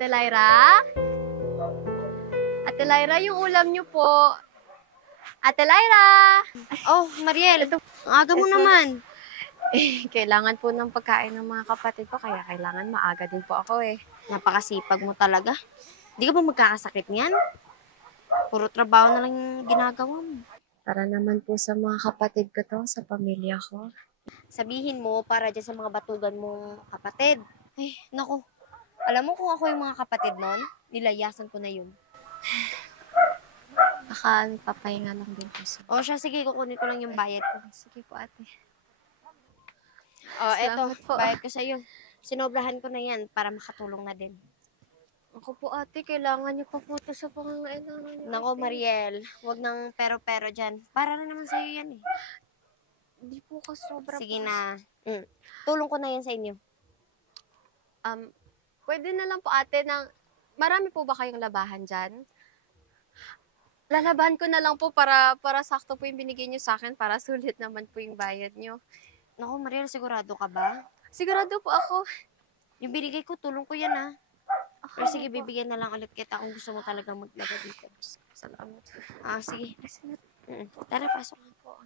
Ate Lyra? Ate Lyra, yung ulam niyo po. Ate Lyra! Oh, Mariel, ang aga mo naman. Kailangan po ng pagkain ng mga kapatid ko, kaya kailangan maaga din po ako eh. Napakasipag mo talaga. Di ka ba magkakasakit niyan? Puro trabaho na lang yung ginagawa mo. Para naman po sa mga kapatid ko to, sa pamilya ko. Sabihin mo para dyan sa mga batugan mong kapatid. Ay, naku. Alam mo kung ako yung mga kapatid nun, nilayasan ko na yun. Baka papahinga lang din po siya. O siya, sige, kukunin ko lang yung bayad ko. Sige po ate. O, eto, Salamat po. bayad ko sa'yo. Sinobrahan ko na yan para makatulong na din. Ako po ate, kailangan niyo pa po ito sa pangangailangan niyo. Nako, Mariel, wag nang pero-pero dyan. Para na naman sa'yo yan eh. Hindi po ka sobra Sige po. na. Tulong ko na yan sa inyo. Pwede na lang po ate ng, marami po ba kayong labahan dyan? Lalabahan ko na lang po para sakto po yung binigay niyo sa akin para sulit naman po yung bayad niyo. Nako, Mariel, sigurado ka ba? Sigurado po ako. Yung binigay ko, tulong ko yan ha. Pero sige, bibigyan na lang ulit kita kung gusto mo talaga maglaga dito. Salamat. Sige. Tara, pasok na po.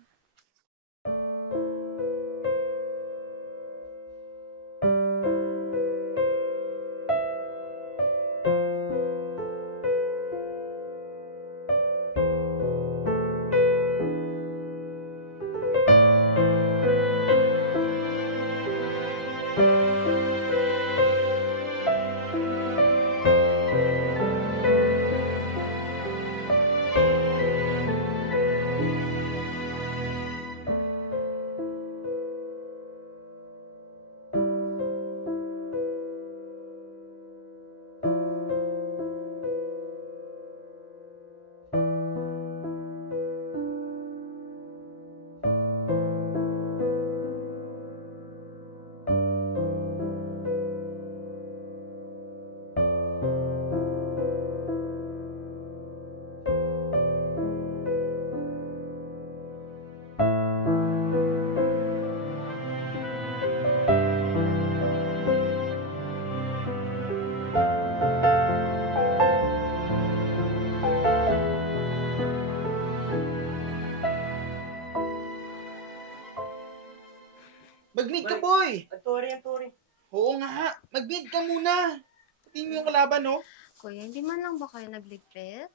Mag-meet ka, boy! Ang turing. Oo nga, mag-meet ka muna. Pati mo yung kalaban, no? Kuya, hindi man lang ba kayo nagligpit?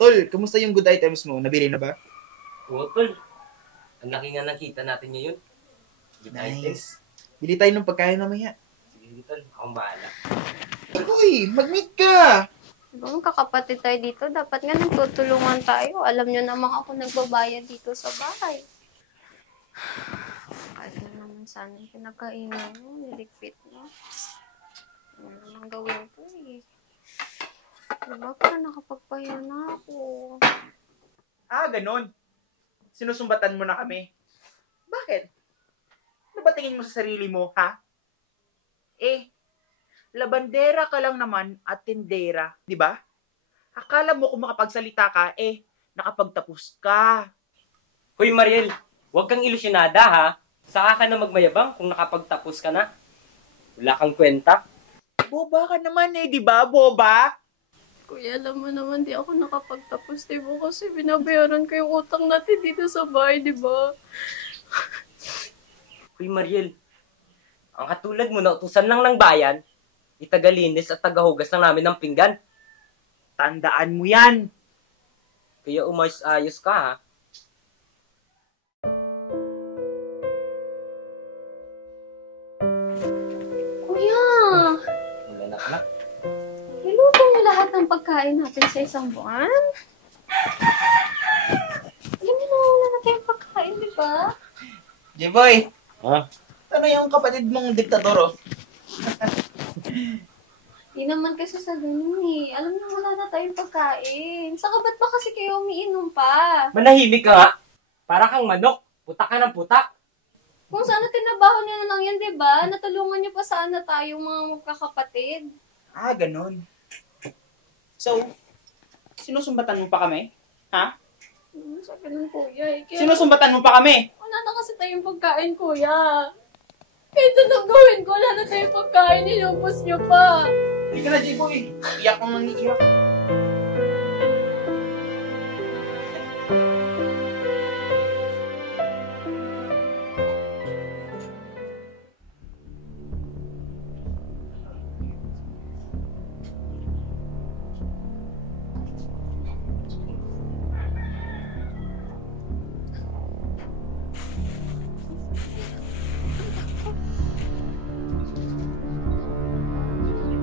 Tol, kamusta yung good items mo? Nabili na ba? Oo, tol. Ang laki nga nakita natin ngayon. Good items. Nice. Bili tayo ng pagkain mamaya. Sige, tol. Akong bahala. Boy, mag-meet ka! Diba magkakapatid tayo dito? Dapat nga nagtutulungan tayo. Alam nyo naman ako nagbabayad dito sa bahay. Kahit na naman sana yung pinagkainan mo, niligpit mo. Ano naman gawin ko eh. Diba para nakapagpahinga na ako? Ganon. Sinusumbatan mo na kami. Bakit? Ano ba tingin mo sa sarili mo, ha? Labandera ka lang naman at tindera, di ba? Akala mo kung makapagsalita ka, nakapagtapos ka. Hoy, Mariel. Huwag kang ilusyonada, ha? Saka ka na magmayabang kung nakapagtapos ka na. Wala kang kwenta. Boba ka naman di ba? Boba? Kuya, alam mo naman, di ako nakapagtapos, di ba? Kasi binabayaran ko yung utang natin dito sa bahay, di ba? Hoy, Mariel. Ang katulad mo na utusan lang ng bayan, itagalinis at tagahugas lang namin ng pinggan. Tandaan mo yan. Kaya umayos-ayos ka, ha? Kuya! Wala na ka na. Niluto niyo lahat ng pagkain natin sa isang buwan? Alam niyo na wala na tayong pagkain, di ba? J-boy, Ha? ano yung kapatid mong diktador, Di naman kasi sa ganun eh. Alam niyo wala na tayong pagkain. Saka ba't ba kasi kayo umiinom pa? Manahimik ka nga. Para kang manok. Putak ka ng putak. Kung sana tinabaho niyo na lang yan, di ba? Natulungan niyo pa sana tayong mga magkakapatid. Ganon. So, sinusumbatan mo pa kami? Ha? Sabi ng kuya eh. Kaya Sinusumbatan mo pa kami? wala na kasi tayong pagkain, kuya. Kahit anong gawin ko, wala na tayong pagkain. Inubos niyo pa. Hindi ka na, J-Boy. Iyak ko nang iiyak.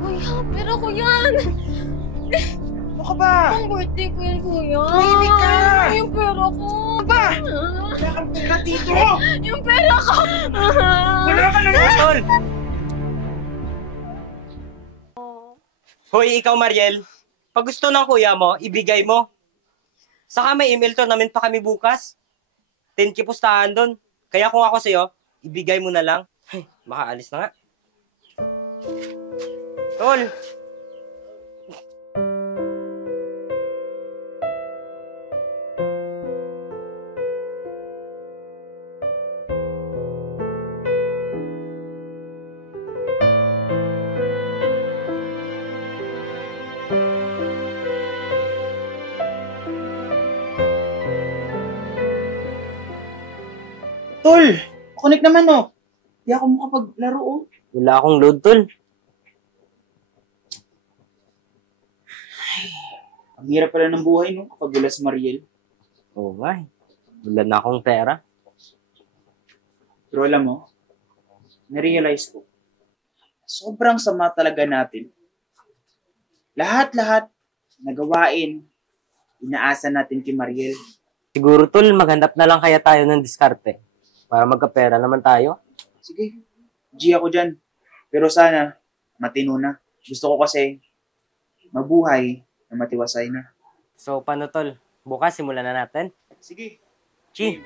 Kuya, pero ko yan. Ano ka ba? Ang birthday ko yan, kuya. Baby ka! Yung pera ko. Ba? Wala kang pera dito! Yung pera ko. Wala ka naman! Tol! Hoy, ikaw, Mariel. Pag gusto ng kuya mo, ibigay mo. Saka may email tournament pa kami bukas. 10K pustahan doon. Kaya kung ako sa'yo, ibigay mo na lang. Ay, makaalis na nga. Tol! Tol! Connect naman, oh. Hindi ako makapaglaro, oh. Wala akong load, tol. Ang hirap pala ng buhay, no? Kapag wala si Mariel. Oo nga eh. Wala na akong pera. Pero alam mo, narealize ko, sobrang sama talaga natin. Lahat-lahat na gawain, inaasa natin kay Mariel. Siguro, tol, maghanap na lang kaya tayo ng diskarte. Para magkapera naman tayo. Sige, G ako dyan. Pero sana, matino na. Gusto ko kasi, mabuhay na matiwasay na. So, paano, tol? Bukas, simulan na natin. Sige. Chi!